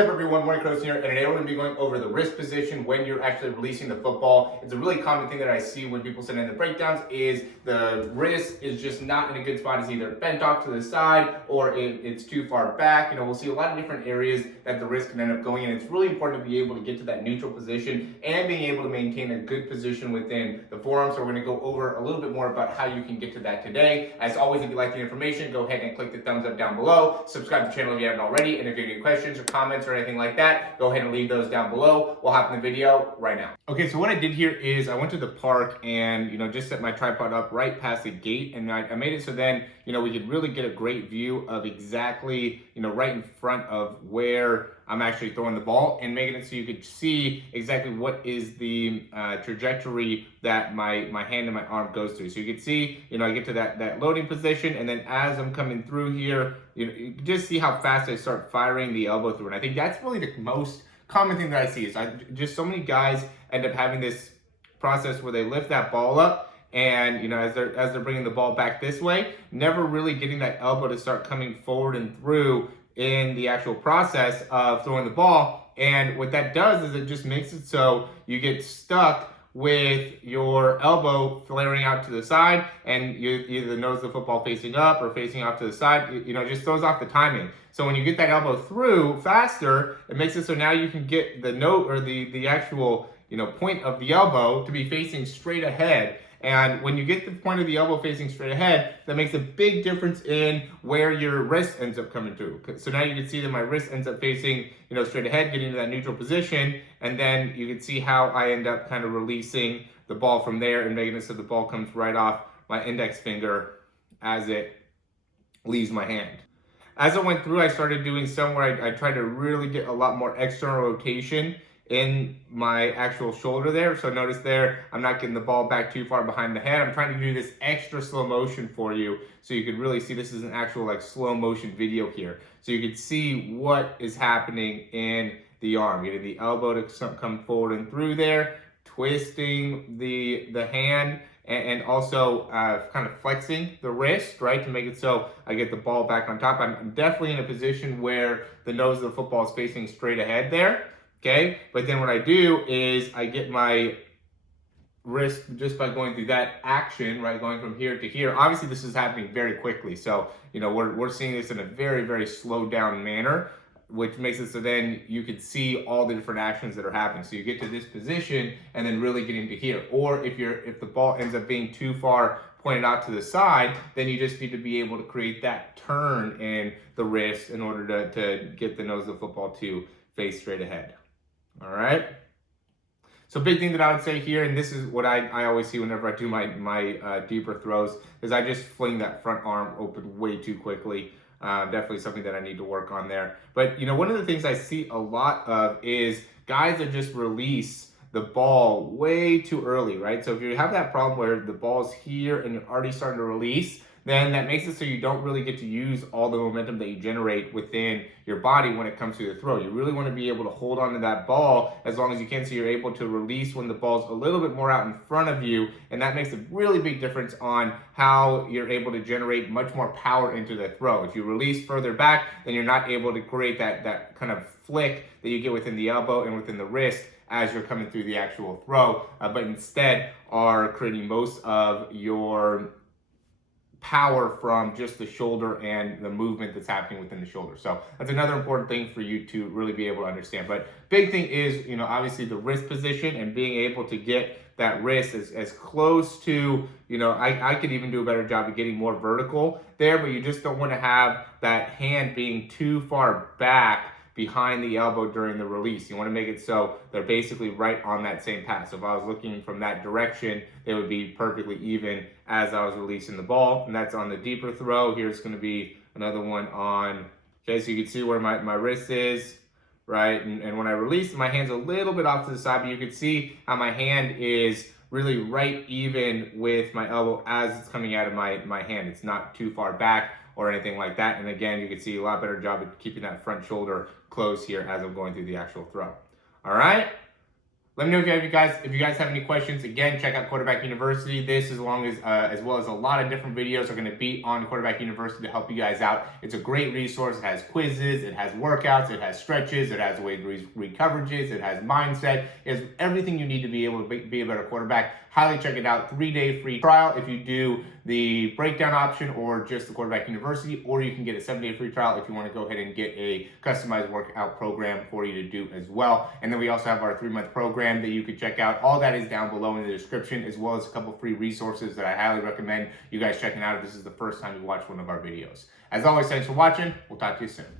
up, everyone? Morey Croson here, and today we're going to be going over the wrist position when you're actually releasing the football. It's a really common thing that I see when people send in the breakdowns is the wrist is just not in a good spot. It's either bent off to the side or it's too far back. We'll see a lot of different areas that the wrist can end up going in. It's really important to be able to get to that neutral position and being able to maintain a good position within the forearm. So we're going to go over a little bit more about how you can get to that today. As always, if you like the information, go ahead and click the thumbs up down below. Subscribe to the channel if you haven't already, and if you have any questions or comments or anything like that, go ahead and leave those down below. We'll hop in the video right now. Okay, so what I did here is I went to the park and just set my tripod up right past the gate, and I made it so then we could really get a great view of exactly right in front of where I'm actually throwing the ball, and making it so you could see exactly what is the trajectory that my hand and my arm goes through. So you can see, I get to that loading position, and then as I'm coming through here, you can just see how fast I start firing the elbow through. And I think that's really the most common thing that I see is just so many guys end up having this process where they lift that ball up, and as they're bringing the ball back this way, never really getting that elbow to start coming forward and through in the actual process of throwing the ball. And what that does is it just makes it so you get stuck with your elbow flaring out to the side, and you either nose the football facing up or facing off to the side. It just throws off the timing. So when you get that elbow through faster, it makes it so now you can get the note or the actual point of the elbow to be facing straight ahead. And when you get the point of the elbow facing straight ahead, that makes a big difference in where your wrist ends up coming through. So now you can see that my wrist ends up facing, straight ahead, getting to that neutral position. And then you can see how I end up kind of releasing the ball from there and making it so the ball comes right off my index finger as it leaves my hand. As I went through, I started doing some where I tried to really get a lot more external rotation in my actual shoulder there. So notice there, I'm not getting the ball back too far behind the head. I'm trying to do this extra slow motion for you so you can really see this is an actual slow motion video here. So you can see what is happening in the arm, getting the elbow to come forward and through there, twisting the hand, and also kind of flexing the wrist, right, to make it so I get the ball back on top. I'm definitely in a position where the nose of the football is facing straight ahead there. Okay, but then what I do is I get my wrist just by going through that action, right, going from here to here. Obviously, this is happening very quickly, so we're seeing this in a very, very slowed down manner, which makes it so then you can see all the different actions that are happening. So you get to this position and then really getting to here. Or if the ball ends up being too far pointed out to the side, then you just need to be able to create that turn in the wrist in order to get the nose of the football to face straight ahead. All right. So big thing that I would say here, and this is what I always see whenever I do my deeper throws, is I just fling that front arm open way too quickly. Definitely something that I need to work on there. But one of the things I see a lot of is guys that just release the ball way too early, right? So if you have that problem where the ball's here and you're already starting to release, then that makes it so you don't really get to use all the momentum that you generate within your body when it comes to the throw. You really want to be able to hold on to that ball as long as you can, so you're able to release when the ball's a little bit more out in front of you, and that makes a really big difference on how you're able to generate much more power into the throw. If you release further back, then you're not able to create that kind of flick that you get within the elbow and within the wrist as you're coming through the actual throw, but instead are creating most of your power from just the shoulder and the movement that's happening within the shoulder. So that's another important thing for you to really be able to understand. But big thing is, obviously the wrist position and being able to get that wrist as close to, I could even do a better job of getting more vertical there, but you just don't want to have that hand being too far back behind the elbow during the release. You want to make it so they're basically right on that same path. So if I was looking from that direction, they would be perfectly even as I was releasing the ball. And that's on the deeper throw. Here's going to be another one on, okay, so you can see where my wrist is, right? And when I release, my hand's a little bit off to the side, but you can see how my hand is really right even with my elbow as it's coming out of my hand. It's not too far back or anything like that. And again, you can see a lot better job of keeping that front shoulder close here as I'm going through the actual throw. All right, Let me know if you guys have any questions. Again, check out Quarterback University. This, as well as a lot of different videos, are going to be on Quarterback University to help you guys out. It's a great resource. It has quizzes, it has workouts, it has stretches, it has ways to read coverages, it has mindset. It has everything you need to be able to be a better quarterback. Highly check it out. 3-day free trial if you do the breakdown option or just the Quarterback University, or you can get a 7-day free trial if you want to go ahead and get a customized workout program for you to do as well. And then we also have our 3-month program that you can check out. All that is down below in the description, as well as a couple free resources that I highly recommend you guys checking out if this is the first time you watch one of our videos. As always, thanks for watching. We'll talk to you soon.